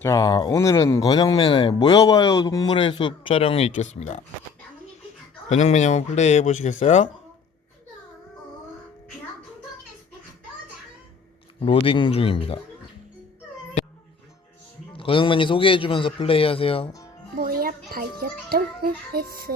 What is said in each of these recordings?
자, 오늘은 건영맨의 모여봐요 동물의 숲 촬영에 있겠습니다. 건영맨이 한번 플레이 해보시겠어요? 로딩 중입니다. 건영맨이 소개해주면서 플레이하세요. 뭐야 바이었던 했어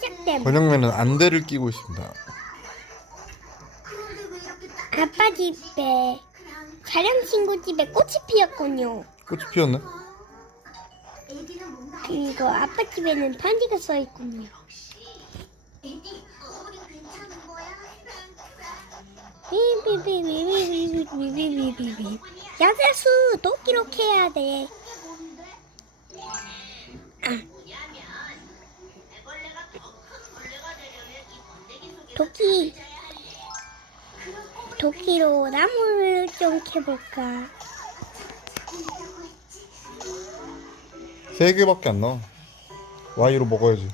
시작됨. 건영맨은 안대를 끼고 있습니다. 아빠 집에 촬영 친구 집에 꽃이 피었군요. 꽃이 피었네? 그리고 아빠 집에는 편지가 써 있군요. 비비비비비비비비비비 야자수 도끼로 캐야 돼. 도끼 도끼로 나무를 좀 캐볼까? 세 개밖에 안 나와. Y로 먹어야지.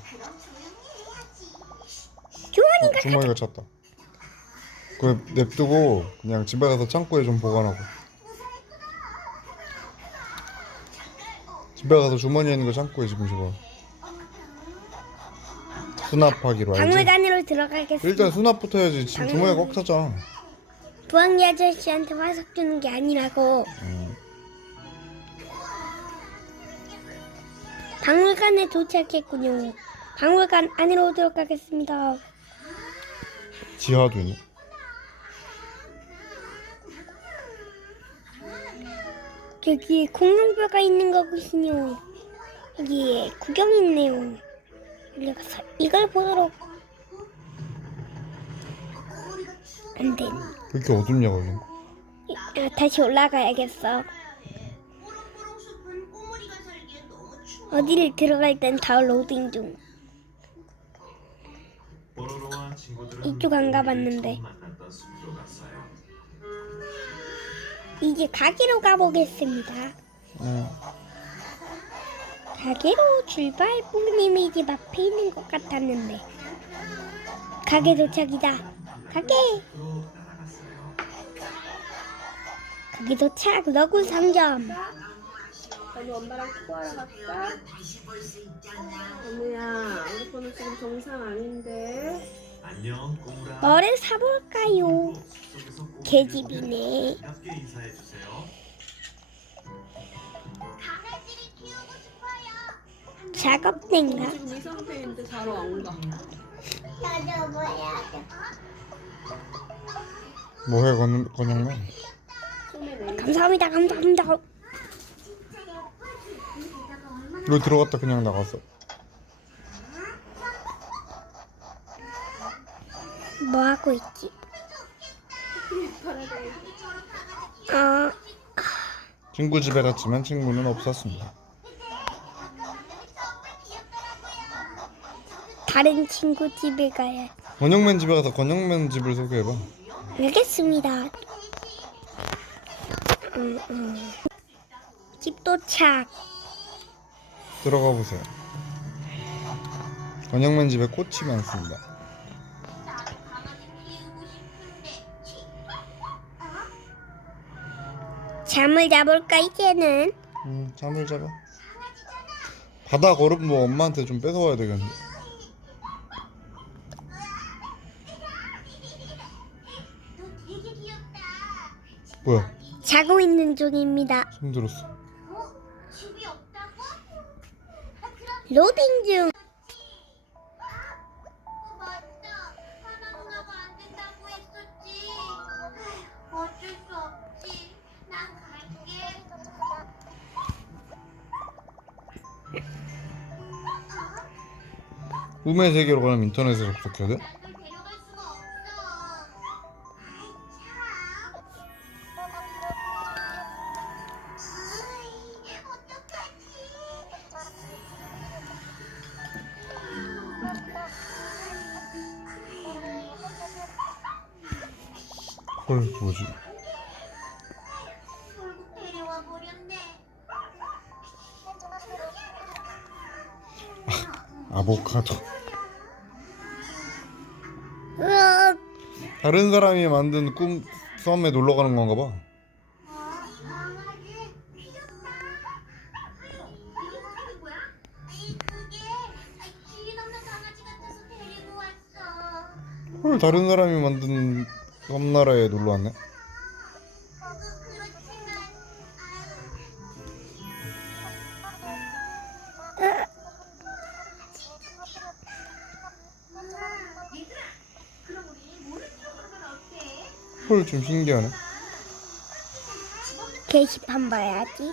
주머니가 주머니가 찼다. 그 냅두고 그냥 집에 가서 창고에 좀 보관하고. 집에 가서 주머니에 있는 거 창고에 지금 집어. 수납하기로 알지? 박물관으로 들어가겠습니다. 일단 수납부터 해야지. 지금 주머니가 꽉 찼잖아. 부엉이 아저씨한테 화석 주는 게 아니라고. 음. 박물관에 도착했군요. 박물관 안으로 들어가겠습니다. 지하도 있네. 여기 공룡뼈가 있는 거군요. 여기에 구경이 있네요. 여기 가서 이걸 보도록. 안 돼. 왜 이렇게 어둡냐 걸린 거? 아, 다시 올라가야겠어. 어디를 들어갈 땐 다운로딩 중. 이쪽 안 가봤는데. 이제 가게로 가보겠습니다. 응. 가게로 출발 부모님이 집 앞에 있는 것 같았는데. 가게 도착이다. 가게. 가게 도착. 너구 상점. 너무 엄마랑 갈까? 어머야, 우리 거는 지금 정상 아닌데. 뭐를 사볼까요? 개집이네. 작업대인가? 지금 이 상태인데 자러 안 가. 뭐해 건 내. 감사합니다. 감사합니다. 왜 들어갔다 그냥 나갔어? 뭐 하고 있지? 아, 친구 집에 갔지만 친구는 없었습니다. 다른 친구 집에 가야. 건영맨 집에 가서 건영맨 집을 소개해봐. 알겠습니다. 음, 음. 집 도착. 들어가 보세요. 건영맨 집에 꽃이 많습니다. 잠을 자볼까 이제는? 음, 잠을 자봐. 바다 걸음 뭐 엄마한테 좀 뺏어와야 되겠네. 뭐야? 자고 있는 중입니다. 손 들었어. 로딩 중. 꿈의 세계로 가면 인터넷에 접속해야 돼? 헐 뭐지? 아, 아보카도. 다른 사람이 만든 꿈 썸에 놀러 가는 건가 봐. 헐, 다른 사람이 만든 썸나라에 놀러 왔네. 헐 좀 신기하네. 게시판 봐야지.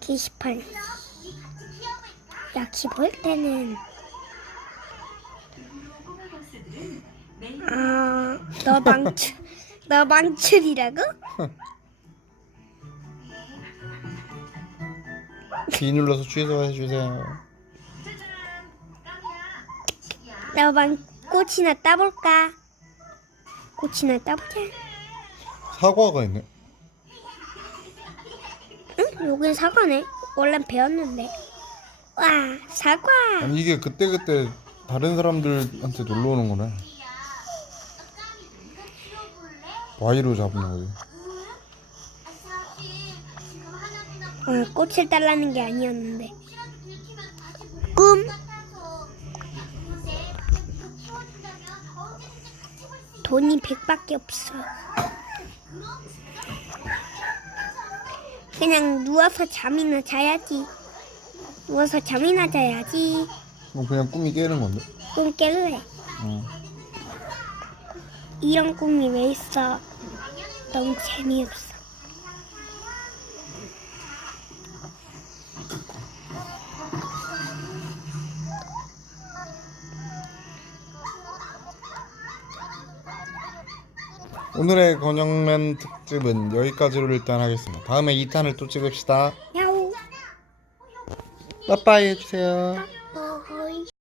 게시판. 약시 볼 때는 아, 너 망출, 너 망출이라고? B 눌러서 취소 해 주세요. 너만 꽃이나 따볼까? 꽃이나 따보자. 사과가 있네. 응? 여긴 사과네. 원래 배웠는데. 와, 사과. 아니 이게 그때 그때 다른 사람들한테 놀러 오는 거네. Y로 잡는 거지. 응, 꽃을 달라는 게 아니었는데. 꿈. 돈이 100밖에 없어. 그냥 누워서 잠이나 자야지. 누워서 잠이나 자야지. 뭐 그냥 꿈이 깨는 건데. 꿈 깰래. 어. 이런 꿈이 왜 있어? 너무 재미없어. 오늘의 건영맨 특집은 여기까지로 일단 하겠습니다. 다음에 2탄을 또 찍읍시다. 야오. 빠빠이 해주세요.